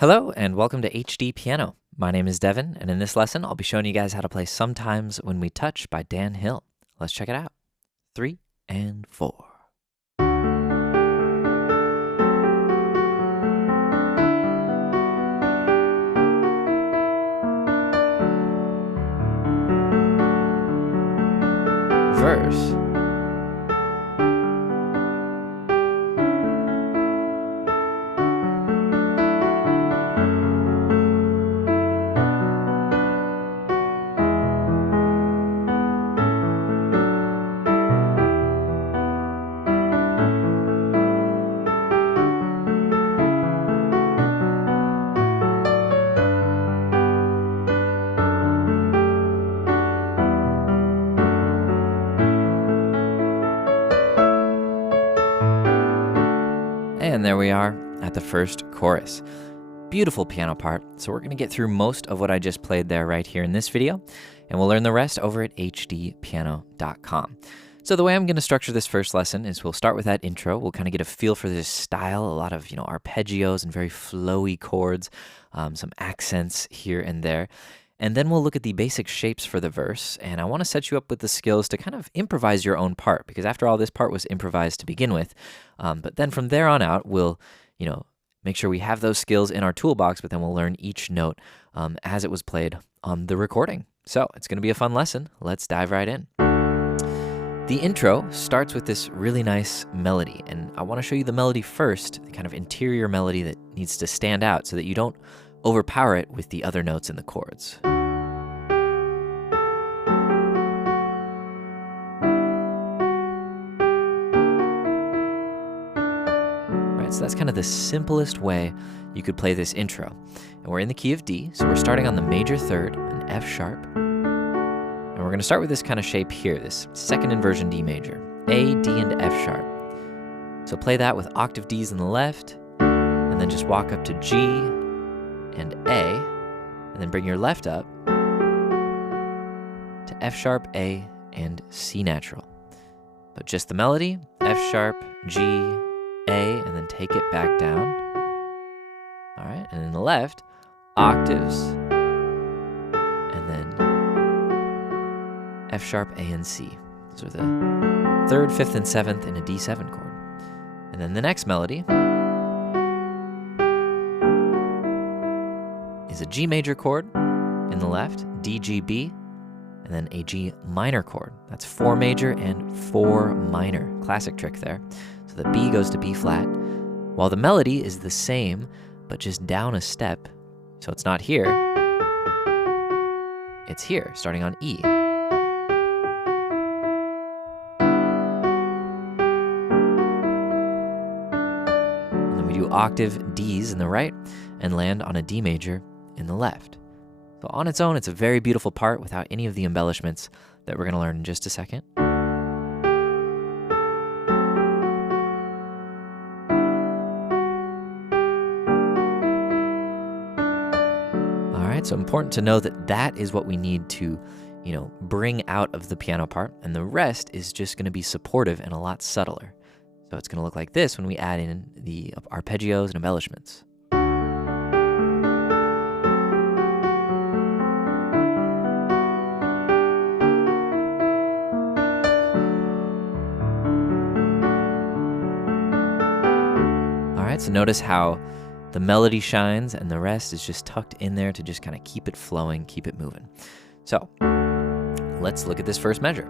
Hello and welcome to HDpiano. My name is Devin, and in this lesson, I'll be showing you guys how to play Sometimes When We Touch by Dan Hill. Let's check it out. 3 and 4. Verse. And there we are at the first chorus. Beautiful piano part, so we're going to get through most of what I just played there right here in this video, and we'll learn the rest over at hdpiano.com. So the way I'm going to structure this first lesson is we'll start with that intro. We'll kind of get a feel for this style, a lot of arpeggios and very flowy chords, some accents here and there. And then we'll look at the basic shapes for the verse, and I want to set you up with the skills to kind of improvise your own part, because after all, this part was improvised to begin with. But then from there on out, we'll, make sure we have those skills in our toolbox, but then we'll learn each note as it was played on the recording. So it's going to be a fun lesson. Let's dive right in. The intro starts with this really nice melody, and I want to show you the melody first, the kind of interior melody that needs to stand out so that you don't overpower it with the other notes in the chords. Right, so that's kind of the simplest way you could play this intro. And we're in the key of D, so we're starting on the major third, an F sharp. And we're going to start with this kind of shape here, this second inversion D major, A, D, and F sharp. So play that with octave Ds in the left, and then just walk up to G, and A, and then bring your left up to F sharp, A, and C natural. But just the melody, F sharp, G, A, and then take it back down. All right, and in the left, octaves, and then F sharp, A, and C. Those are the third, fifth, and seventh in a D7 chord. And then the next melody is a G major chord in the left, D, G, B, and then a G minor chord. That's 4 major and 4 minor. Classic trick there. So the B goes to B flat, while the melody is the same, but just down a step. So it's not here, it's here, starting on E. And then we do octave Ds in the right and land on a D major in the left. So on its own, it's a very beautiful part without any of the embellishments that we're going to learn in just a second. All right, so important to know that that is what we need to, bring out of the piano part, and the rest is just going to be supportive and a lot subtler. So it's going to look like this when we add in the arpeggios and embellishments. So notice how the melody shines and the rest is just tucked in there to just kind of keep it flowing, keep it moving. So let's look at this first measure.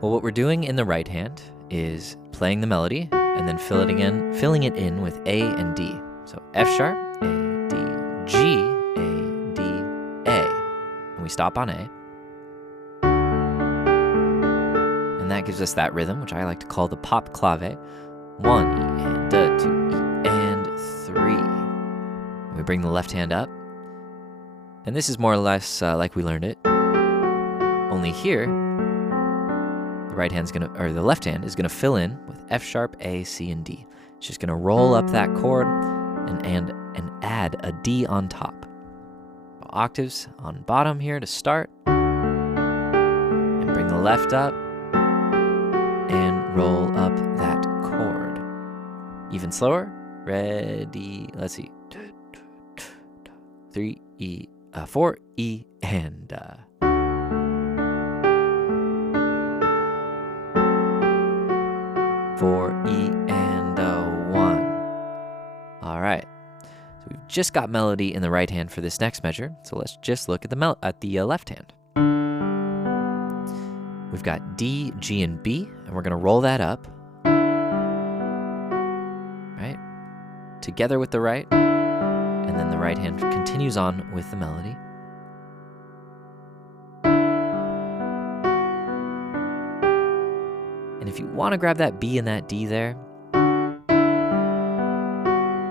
Well, what we're doing in the right hand is playing the melody and then filling it in with A and D. So F sharp, A, D, G, A, D, A. And we stop on A. And that gives us that rhythm, which I like to call the pop clave. 1 E and 2 E and 3. We bring the left hand up, and this is more or less like we learned it. Only here, the left hand is gonna fill in with F sharp, A, C, and D. It's just gonna roll up that chord and add a D on top. Octaves on bottom here to start, and bring the left up and roll up that chord. Even slower. Ready. Let's see. 4 E, and 4 E, and 1. All right. So we've just got melody in the right hand for this next measure. So let's just look at the left hand. We've got D, G, and B, and we're going to roll that up, right, together with the right, and then the right hand continues on with the melody. And if you want to grab that B and that D there,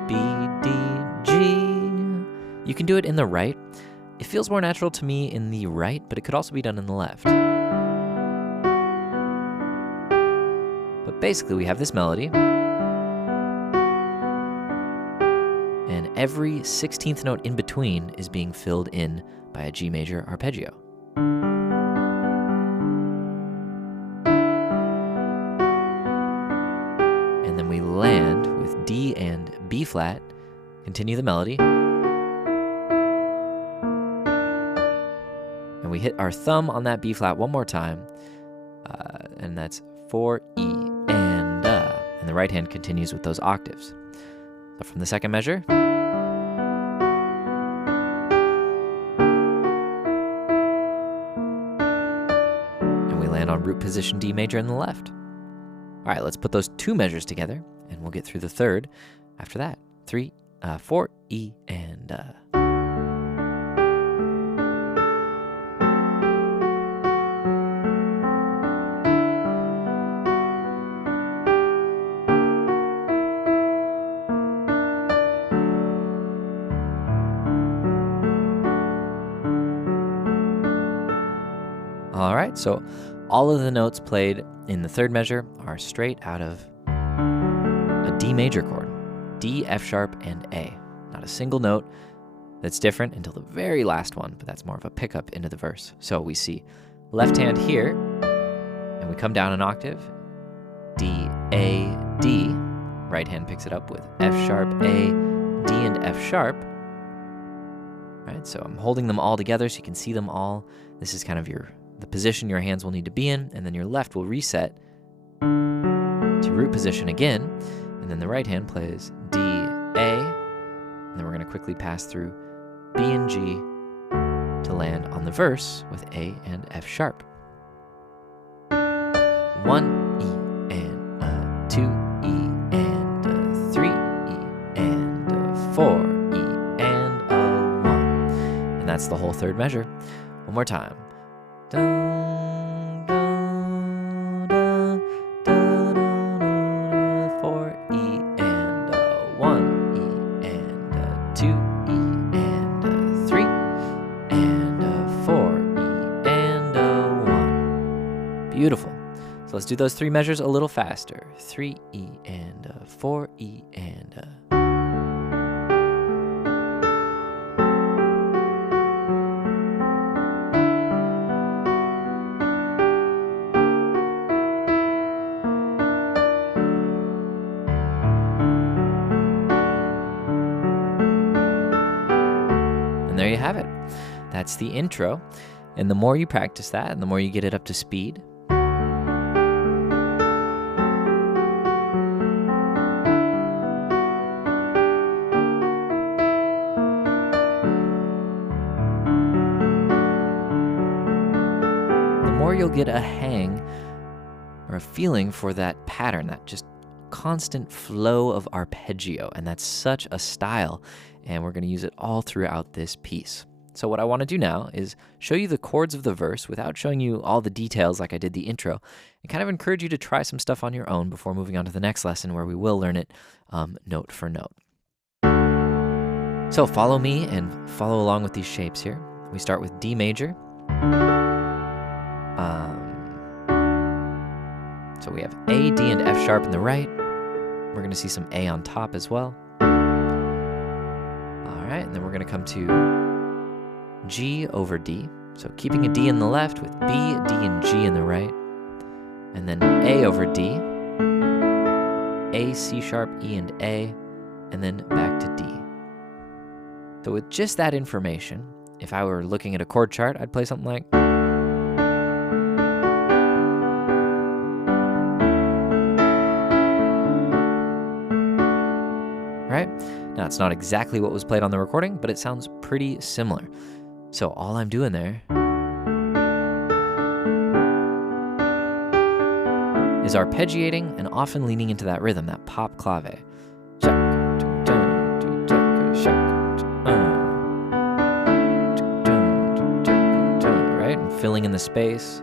B, D, G, you can do it in the right. It feels more natural to me in the right, but it could also be done in the left. But basically, we have this melody, and every 16th note in between is being filled in by a G major arpeggio. And then we land with D and B flat, continue the melody, and we hit our thumb on that B flat one more time, and that's 4 E, and the right hand continues with those octaves. So from the second measure, and we land on root position D major in the left. All right, let's put those two measures together, and we'll get through the third after that. 4 E, and all right, so all of the notes played in the third measure are straight out of a D major chord. D, F sharp, and A. Not a single note that's different until the very last one, but that's more of a pickup into the verse. So we see left hand here, and we come down an octave, D, A, D. Right hand picks it up with F sharp, A, D, and F sharp. Right, so I'm holding them all together so you can see them all. This is kind of the position your hands will need to be in, and then your left will reset to root position again, and then the right hand plays D, A, and then we're going to quickly pass through B and G to land on the verse with A and F sharp. 1 E, and 2 E, and 3 E, and 4 E, and 1. And that's the whole third measure. One more time. Dun, dun, dun, dun, dun, 4 E, and 1 E, and 2 E, and 3, and 4 E, and 1. Beautiful. So let's do those three measures a little faster. 3 E, and 4 E, and And there you have it. That's the intro. And the more you practice that, and the more you get it up to speed, the more you'll get a hang or a feeling for that pattern, that just constant flow of arpeggio. And that's such a style. And we're going to use it all throughout this piece. So what I want to do now is show you the chords of the verse without showing you all the details like I did the intro, and kind of encourage you to try some stuff on your own before moving on to the next lesson where we will learn it note for note. So follow me and follow along with these shapes here. We start with D major. So we have A, D, and F sharp in the right. We're going to see some A on top as well. All right, and then we're going to come to G over D. So keeping a D in the left with B, D, and G in the right. And then A over D. A, C sharp, E, and A. And then back to D. So with just that information, if I were looking at a chord chart, I'd play something like, right? Now, it's not exactly what was played on the recording, but it sounds pretty similar. So all I'm doing there is arpeggiating and often leaning into that rhythm, that pop clave. Right? And filling in the space.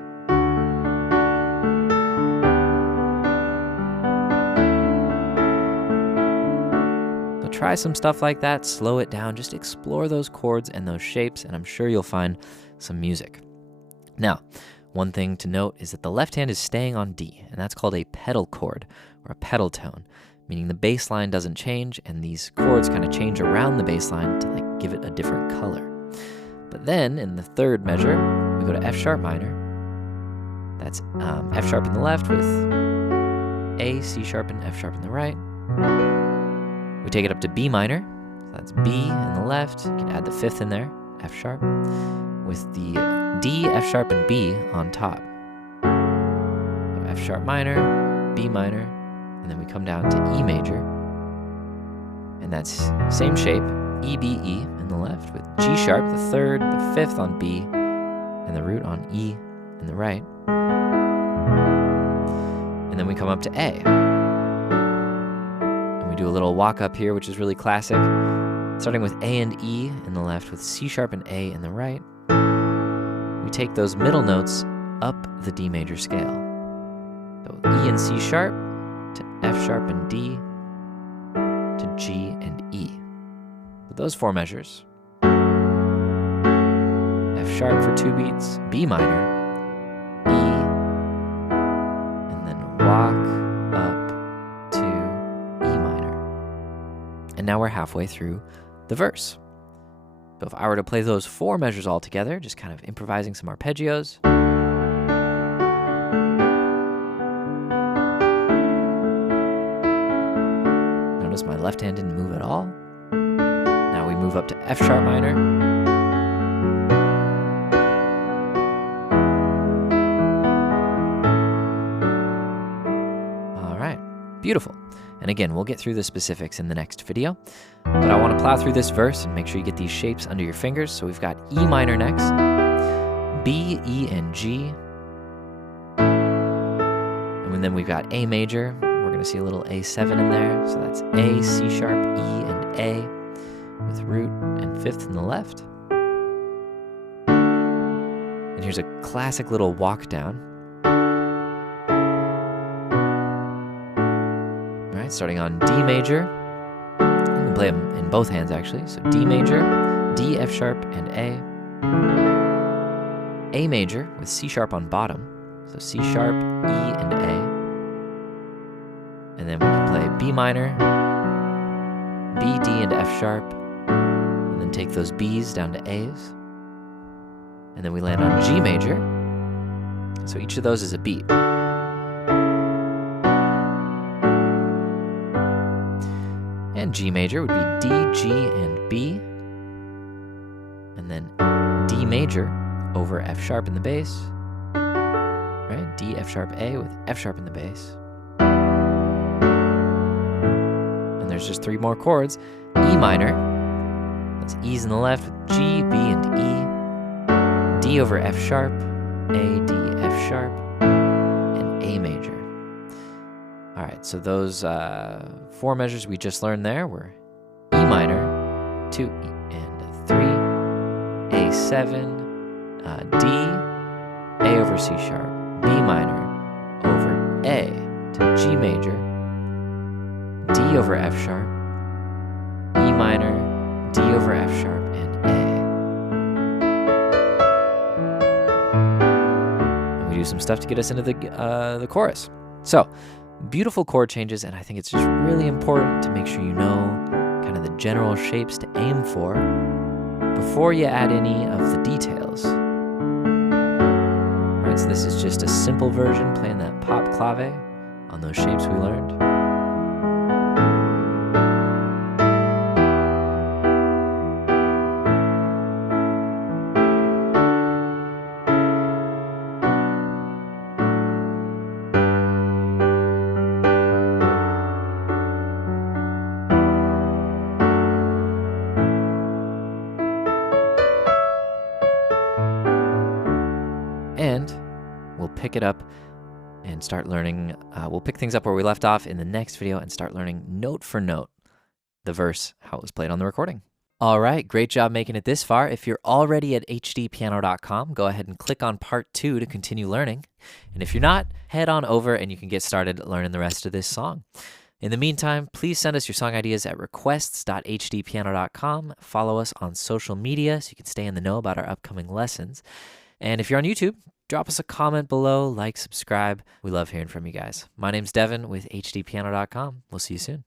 So try some stuff like that, slow it down, just explore those chords and those shapes, and I'm sure you'll find some music. Now, one thing to note is that the left hand is staying on D, and that's called a pedal chord or a pedal tone, meaning the bass line doesn't change, and these chords kind of change around the bass line to like give it a different color. But then in the third measure, we go to F sharp minor. That's F sharp in the left with A, C sharp, and F sharp in the right. We take it up to B minor, so that's B in the left. You can add the fifth in there, F sharp, with the D, F sharp, and B on top. So F sharp minor, B minor, and then we come down to E major. And that's same shape, E, B, E in the left, with G sharp, the third, the fifth on B, and the root on E in the right. And then we come up to A. And we do a little walk up here, which is really classic, starting with A and E in the left, with C sharp and A in the right. We take those middle notes up the D major scale. So E and C sharp to F sharp and D to G and E. With those four measures, F sharp for 2 beats, B minor, E, and then walk up to E minor. And now we're halfway through the verse. So if I were to play those 4 measures all together, just kind of improvising some arpeggios. Notice my left hand didn't move at all. Now we move up to F sharp minor. All right, beautiful. And again, we'll get through the specifics in the next video, but I want to plow through this verse and make sure you get these shapes under your fingers. So we've got E minor next, B, E, and G. And then we've got A major. We're going to see a little A7 in there. So that's A, C sharp, E, and A, with root and fifth in the left. And here's a classic little walk down. Starting on D major. You can play them in both hands actually. So D major, D, F sharp, and A major with C sharp on bottom. So C sharp, E, and A. And then we can play B minor, B, D, and F sharp. And then take those B's down to A's. And then we land on G major. So each of those is a beat. And G major would be D, G, and B. And then D major over F sharp in the bass. Right? D, F sharp, A with F sharp in the bass. And there's just 3 more chords. E minor. That's E's in the left with G, B, and E. D over F sharp. A, D, F sharp. And A major. All right, so those 4 measures we just learned there were E minor, 2 and 3, A7, D, A over C sharp, B minor over A to G major, D over F sharp, E minor, D over F sharp, and A. And we do some stuff to get us into the chorus. So, beautiful chord changes, and I think it's just really important to make sure you know kind of the general shapes to aim for before you add any of the details. Right, so this is just a simple version playing that pop clave on those shapes we learned. pick it up and start learning. We'll pick things up where we left off in the next video and start learning note for note the verse, how it was played on the recording. All right, great job making it this far. If you're already at HDpiano.com, go ahead and click on part 2 to continue learning. And if you're not, head on over and you can get started learning the rest of this song. In the meantime, please send us your song ideas at requests.hdpiano.com. Follow us on social media so you can stay in the know about our upcoming lessons. And if you're on YouTube, drop us a comment below, like, subscribe. We love hearing from you guys. My name's Devin with HDpiano.com. We'll see you soon.